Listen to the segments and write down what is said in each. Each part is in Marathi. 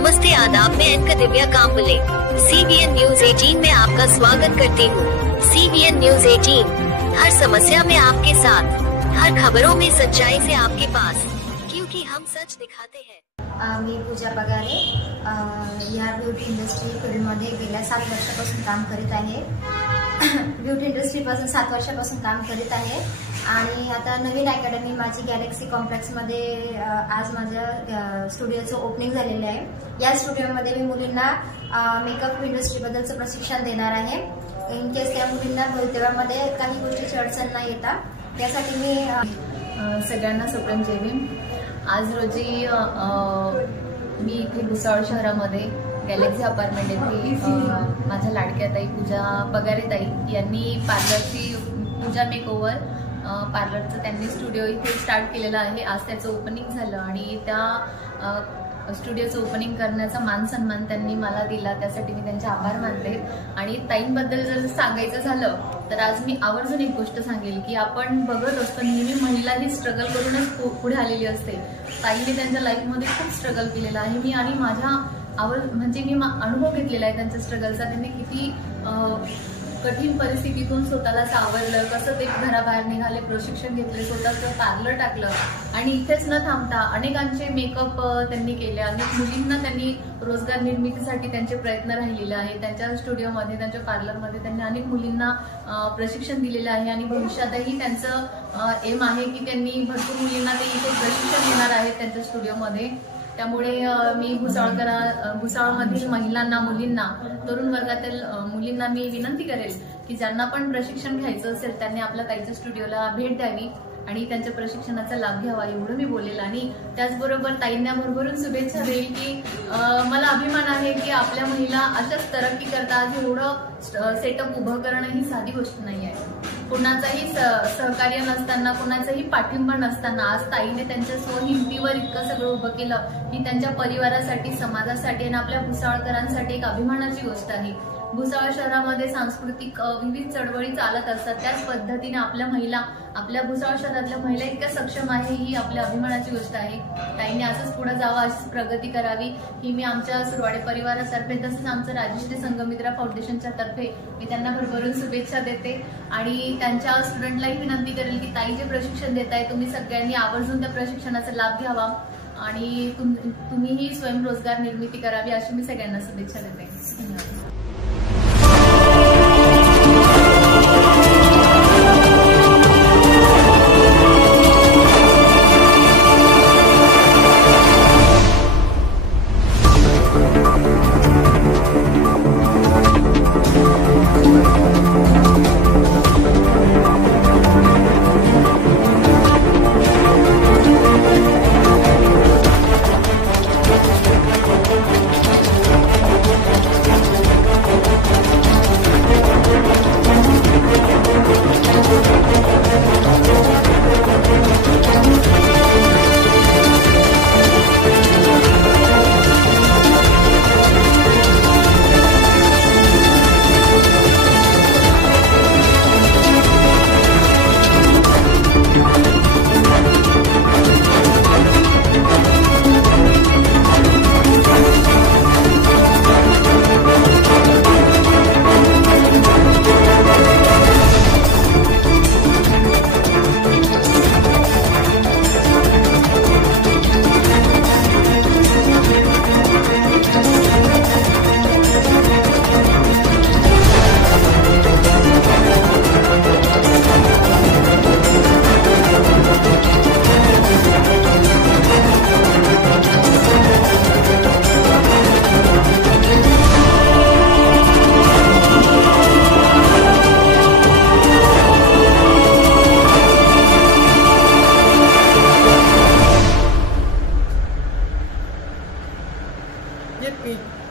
नमस्ते आदाब, मैं एंकर दिव्या कांबले CBN न्यूज 18 में आपका स्वागत करती हूँ। CBN न्यूज 18 हर समस्या में आपके साथ, हर खबरों में सच्चाई से आपके पास, क्योंकि हम सच दिखाते हैं। मी पूजा पगारे या ब्युटी इंडस्ट्री फील्डमध्ये गेल्या 7 वर्षापासून काम करीत आहे। ब्युटी इंडस्ट्रीपासून 7 वर्षापासून काम करीत आहे आणि आता नवीन अकॅडमी माझी गॅलेक्सी कॉम्प्लेक्समध्ये आज माझ्या स्टुडिओचं ओपनिंग झालेलं आहे। या स्टुडिओमध्ये मी मुलींना मेकअप इंडस्ट्रीबद्दलचं प्रशिक्षण देणार आहे। इन केस त्या मुलींना भवितव्यामध्ये काही गोष्टीची अडचण न येता त्यासाठी मी सगळ्यांना सुप्रम जय भीम। आज रोजी मी इथे भुसावळ शहरामध्ये गॅलेक्सी अपार्टमेंट येथे माझ्या लाडक्या ताई पूजा पगारे ताई यांनी पार्लरची पूजा मेकओव्हर पार्लरचं त्यांनी स्टुडिओ इथे स्टार्ट केलेला आहे। आज त्याचं ओपनिंग झालं आणि त्या स्टुडिओचं ओपनिंग करण्याचा मान सन्मान त्यांनी मला दिला, त्यासाठी मी त्यांचे आभार मानते। आणि ताईंबद्दल जर सांगायचं झालं तर आज मी आवर्जून एक गोष्ट सांगेल की आपण बघत असतो नेहमी महिला ही स्ट्रगल करूनच पुढे आलेली असते। ताईंनी त्यांच्या लाईफमध्ये खूप स्ट्रगल केलेला आहे। मी आणि माझ्या म्हणजे मी अनुभव घेतलेला आहे त्यांच्या स्ट्रगलचा। त्यांनी किती कठीण परिस्थितीतून स्वतःला सावरलं, कसं ते घराबाहेर निघाले, प्रशिक्षण घेतले, स्वतःचं पार्लर टाकलं आणि इथेच न थांबता अनेकांचे मेकअप त्यांनी केले। अनेक मुलींना त्यांनी रोजगार निर्मितीसाठी त्यांचे प्रयत्न राहिलेले आहे। त्यांच्या स्टुडिओमध्ये, त्यांच्या पार्लरमध्ये त्यांनी अनेक मुलींना प्रशिक्षण दिलेलं आहे आणि भविष्यातही त्यांचं एम आहे की त्यांनी भरपूर मुलींना ते इथे प्रशिक्षण देणार आहेत त्यांच्या स्टुडिओमध्ये। त्यामुळे मी भुसावळमधील महिलांना, मुलींना, तरुण वर्गातील मुलींना मी विनंती करेल की ज्यांना पण प्रशिक्षण घ्यायचं असेल त्यांनी आपल्या ताईच्या स्टुडिओला भेट द्यावी आणि त्यांच्या प्रशिक्षणाचा लाभ घ्यावा एवढं मी बोलेल। आणि त्याचबरोबर ताईंना भरभरून शुभेच्छा देईल की मला अभिमान आहे की आपल्या महिला अशाच तरक्की करतात। एवढं सेटअप उभं करणं ही साधी गोष्ट नाही आहे। कोणाचाही सहकार्य नसताना, कोणाचाही पाठिंबा नसताना आज ताईने त्यांच्या स्वहिंमतीवर इतकं सगळं उभं केलं ही त्यांच्या परिवारासाठी, समाजासाठी आणि आपल्या भुसावळकरांसाठी एक अभिमानाची गोष्ट आहे। भुसावळ शहरामध्ये सांस्कृतिक विविध चळवळी चालत असतात, त्याच पद्धतीने आपल्या महिला, आपल्या भुसावळ शहरातल्या महिला इतक्या सक्षम आहे ही आपल्या अभिमानाची गोष्ट आहे। ताईंनी असंच पुढे जावं, अशीच प्रगती करावी ही मी आमच्या सुरवाडे परिवारातर्फे तसंच आमच्या राजश्री संगमित्रा फाउंडेशनच्या तर्फे मी त्यांना भरभरून शुभेच्छा देते। आणि त्यांच्या स्टुडंटलाही विनंती करेल की ताई जे प्रशिक्षण देत आहे तुम्ही सगळ्यांनी आवर्जून त्या प्रशिक्षणाचा लाभ घ्यावा आणि तुम्हीही स्वयंरोजगार निर्मिती करावी अशी मी सगळ्यांना शुभेच्छा देते। धन्यवाद।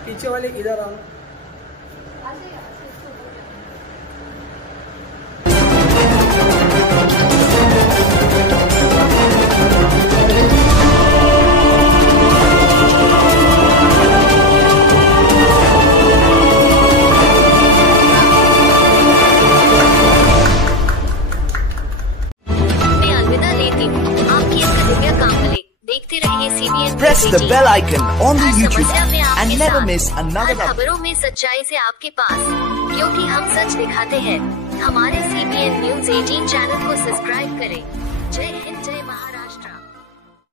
पीछे वाले इधर आओ। देखते रहिए CBN Press News the 18। bell icon on the her YouTube समस्या में app आपके and never साथ, miss another हर update. खबरों में सच्चाई से आपके पास, क्योंकि हम सच दिखाते हैं। हमारे CBN News 18 चैनल को सब्सक्राइब करें। जय हिंद।